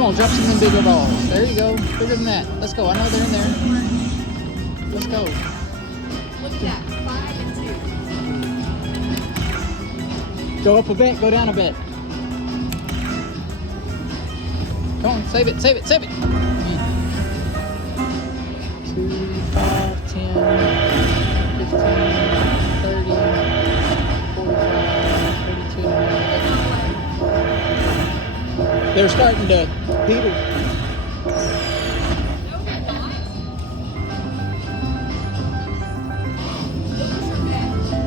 Come on, drop some of them bigger balls. There you go. Bigger than that. Let's go. I know they're in there. Let's go. Look at that. 5 and 2. Go up a bit. Go down a bit. Come on. Save it. Save it. Save it. 2, 5, 10, 15, 30, 45, 32. They're starting to peter.